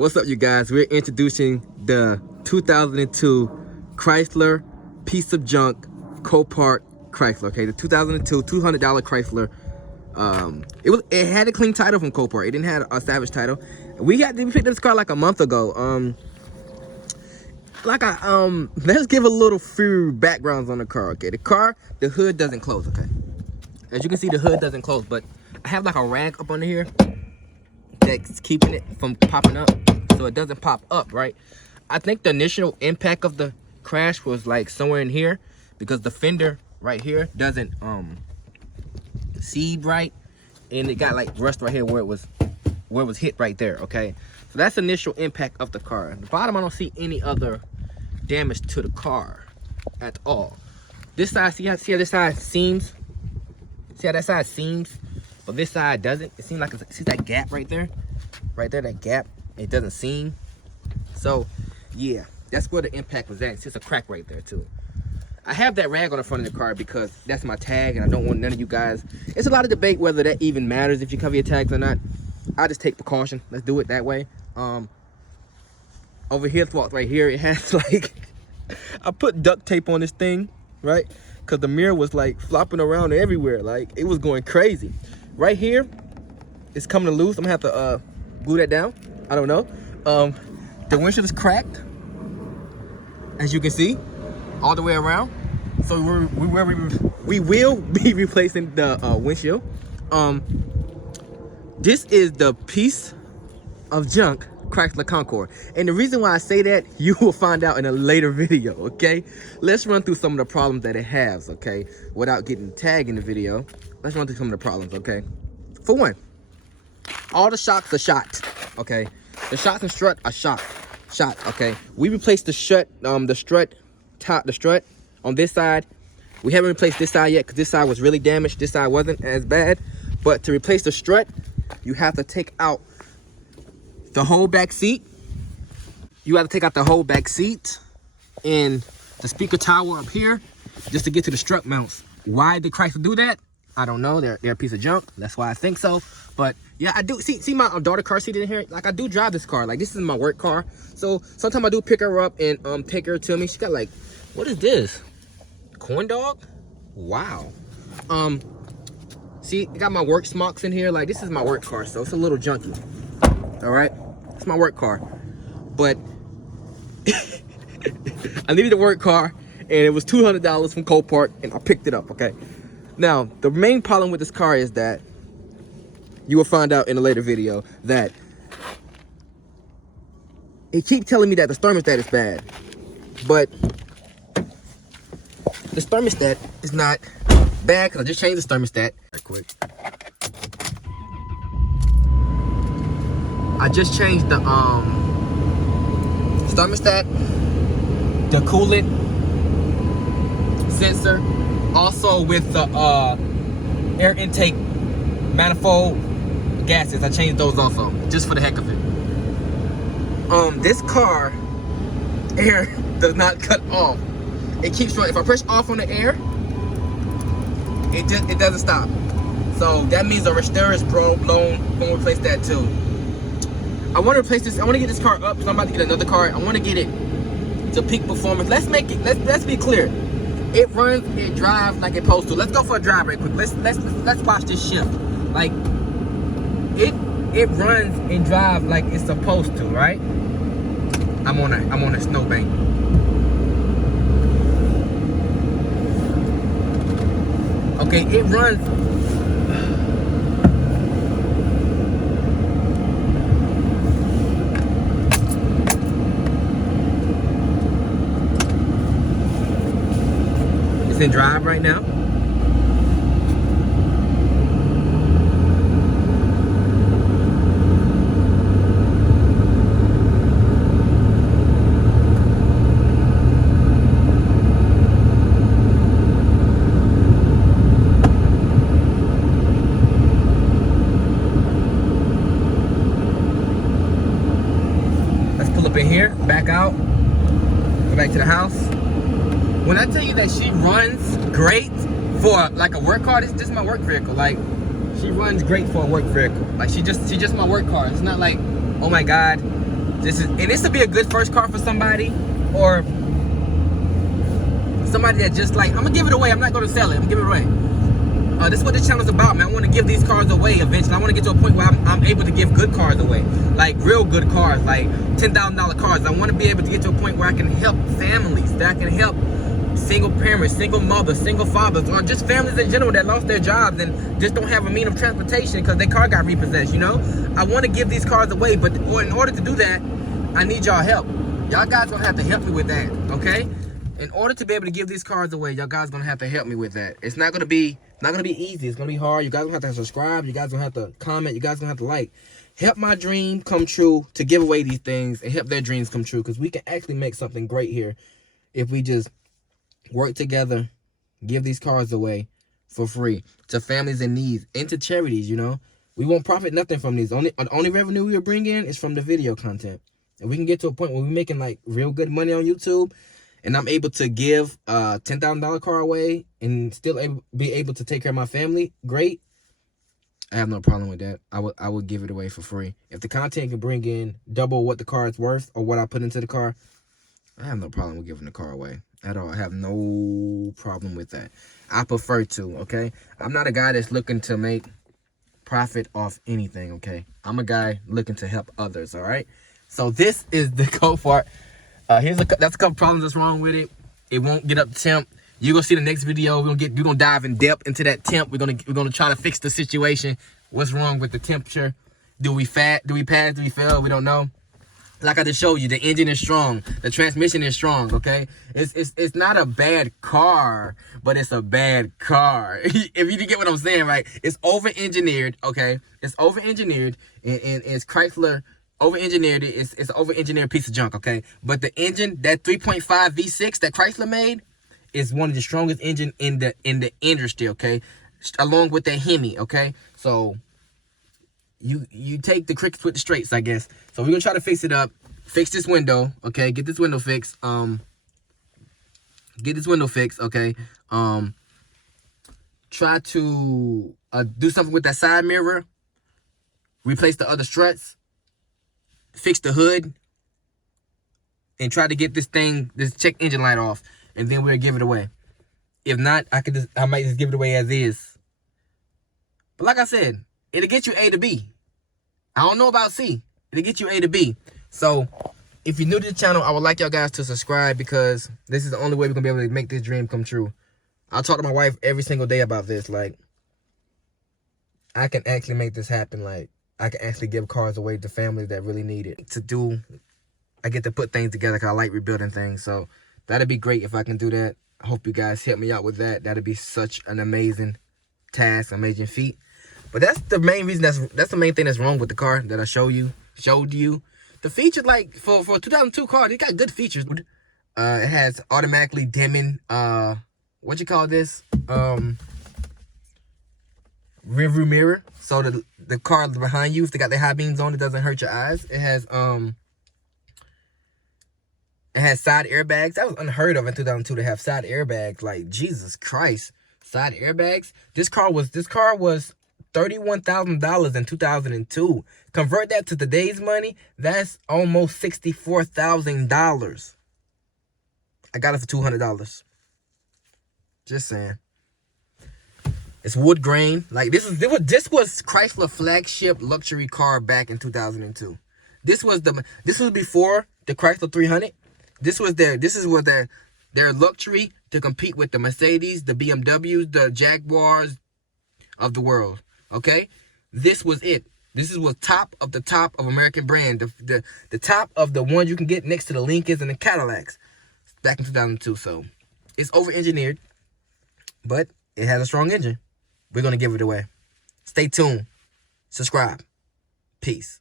What's up, you guys? We're introducing the 2002 Chrysler piece of junk Copart Chrysler. Okay, the 2002 $200 Chrysler. It had a clean title from Copart. It didn't have a salvage title. We picked up this car like a month ago. Let's give a little few backgrounds on the car. Okay, the hood doesn't close. Okay, as you can see, the hood doesn't close, but I have like a rag up under here that's keeping it from popping up, so it doesn't pop up, right? I think the initial impact of the crash was like somewhere in here, because the fender right here doesn't seed right, and it got like rust right here where it was hit right there. Okay, so that's the initial impact of the car. At the bottom, I don't see any other damage to the car at all. This side, see how this side seams? See how that side seams, but this side doesn't? It seems like see that gap right there? Right there, that gap, it doesn't seam. So yeah, that's where the impact was at. It's just a crack right there too. I have that rag on the front of the car because that's my tag, and I don't want none of you guys. It's a lot of debate whether that even matters if you cover your tags or not. I just take precaution. Let's do it that way. Over here, right here, it has like I put duct tape on this thing, right? Because the mirror was like flopping around everywhere, like it was going crazy. Right here, it's coming loose. I'm gonna have to glue that down. I don't know. The windshield is cracked, as you can see, all the way around. So we will be replacing the windshield. This is the piece of junk Chrysler Concorde, and the reason why I say that, you will find out in a later video. Okay, let's run through some of the problems that it has. Okay, without getting tagged in the video, let's run through some of the problems. Okay, for one, all the shocks are shot. Okay, the shocks and strut are shot. Okay, we replaced the strut on this side. We haven't replaced this side yet because this side was really damaged. This side wasn't as bad, but to replace the strut, you have to take out the whole back seat. You have to take out the whole back seat and the speaker tower up here just to get to the strut mounts. Why did Chrysler do that? I don't know. They're a piece of junk. That's why I think so. But yeah, I do see my daughter car seat in here. Like, I do drive this car. Like, this is my work car. So sometimes I do pick her up and take her to me. She got like, what is this? Corn dog? Wow. See, I got my work smocks in here. Like, this is my work car, so it's a little junky. All right, it's my work car, but I needed a work car, and it was $200 from Copart, and I picked it up. Okay, now the main problem with this car is that you will find out in a later video that it keeps telling me that the thermostat is bad, but the thermostat is not bad because I just changed the thermostat right quick. I just changed the thermostat, the coolant sensor, also with the air intake manifold gaskets. I changed those also, just for the heck of it. This car, air does not cut off. It keeps running. If I press off on the air, it doesn't stop. So that means the stir is blown. I'm gonna replace that too. I want to replace this. I want to get this car up because I'm about to get another car. I want to get it to peak performance. Let's be clear. It runs, it drives like it's supposed to. Let's go for a drive right quick. Let's watch this shift. Like it runs and drives like it's supposed to, right? I'm on a snowbank. Okay, it runs. In drive right now. Let's pull up in here, back out, go back to the house. When I tell you that she runs great for like a work car, this is my work vehicle. Like, she runs great for a work vehicle. Like, she just my work car. It's not like, oh my God, This would be a good first car for somebody, or somebody that just like, I'm gonna give it away. I'm not gonna sell it. I'm gonna give it away. This is what this channel is about, man. I want to give these cars away eventually. I want to get to a point where I'm able to give good cars away, like real good cars, like $10,000 cars. I want to be able to get to a point where I can help families, that I can help single parents, single mothers, single fathers, or just families in general that lost their jobs and just don't have a mean of transportation because their car got repossessed, you know? I want to give these cars away, but in order to do that, I need y'all help. Y'all guys gonna have to help me with that, okay? In order to be able to give these cars away, y'all guys gonna have to help me with that. It's not gonna be easy. It's gonna be hard. You guys gonna have to subscribe. You guys gonna have to comment. You guys gonna have to like. Help my dream come true to give away these things and help their dreams come true, because we can actually make something great here if we just work together, give these cars away for free to families in need and to charities, you know? We won't profit nothing from these. The only revenue we will bring in is from the video content. And we can get to a point where we're making like real good money on YouTube, and I'm able to give a $10,000 car away and still be able to take care of my family, great. I have no problem with that. I would give it away for free. If the content can bring in double what the car is worth or what I put into the car, I have no problem with giving the car away at all. I have no problem with that. I prefer to, okay? I'm not a guy that's looking to make profit off anything, okay? I'm a guy looking to help others, all right? So this is the Copart. That's a couple problems that's wrong with it. It won't get up to temp. You're gonna see the next video. We're gonna dive in depth into that temp. We're gonna try to fix the situation. What's wrong with the temperature? Do we pass? Do we fail? We don't know. Like I just showed you, the engine is strong. The transmission is strong, okay? It's not a bad car, but it's a bad car. If you get what I'm saying, right? It's over-engineered, okay? It's over-engineered, and it's Chrysler over-engineered. It's an over-engineered piece of junk, okay? But the engine, that 3.5 V6 that Chrysler made, is one of the strongest engine in the industry, okay? Along with that Hemi, okay? So you take the crickets with the straights, I guess. So we're gonna try to fix it up, fix this window, okay? Get this window fixed. Get this window fixed, okay? Try to do something with that side mirror. Replace the other struts. Fix the hood. And try to get this check engine light off, and then we'll give it away. If not, I might just give it away as is. But like I said, it'll get you A to B. I don't know about C. It'll get you A to B. So if you're new to the channel, I would like y'all guys to subscribe, because this is the only way we're gonna be able to make this dream come true. I talk to my wife every single day about this. Like, I can actually make this happen. Like, I can actually give cars away to families that really need it. I get to put things together because I like rebuilding things. So that'd be great if I can do that. I hope you guys help me out with that. That'd be such an amazing task, amazing feat. But that's the main reason. That's the main thing that's wrong with the car that I showed you. The features, like for a 2002 car, it got good features. It has automatically dimming. What you call this? Rear view mirror. So the car behind you, if they got their high beams on, it doesn't hurt your eyes. It has side airbags. That was unheard of in 2002 to have side airbags. Like, Jesus Christ, side airbags. This car was $31,000 in 2002. Convert that to today's money, that's almost $64,000. I got it for $200. Just saying. It's wood grain. Like, this was Chrysler flagship luxury car back in 2002. This was before the Chrysler 300. This is their luxury to compete with the Mercedes, the BMWs, the Jaguars of the world. Okay, this was it. This was top of American brand, the top of the ones you can get next to the Lincolns and the Cadillacs back in 2002. So it's over-engineered, but it has a strong engine. We're gonna give it away. Stay tuned. Subscribe. Peace.